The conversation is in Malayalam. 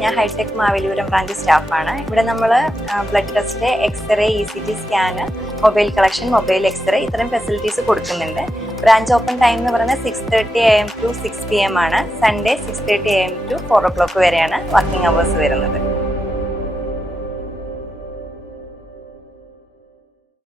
ഞാൻ ഹൈടെക് മാവേലിപുരം ബ്രാഞ്ച് സ്റ്റാഫാണ്. ഇവിടെ നമ്മൾ blood test, x-ray, ECG scan, mobile collection, mobile x-ray ഇത്തരം ഫെസിലിറ്റീസ് കൊടുക്കുന്നുണ്ട്. ബ്രാഞ്ച് ഓപ്പൺ ടൈം എന്ന് പറയുന്നത് 6:30 AM to 6 PM ആണ്. സൺഡേ 6:30 AM to 4 o'clock വരെയാണ് വർക്കിംഗ് അവേഴ്സ് വരുന്നത്.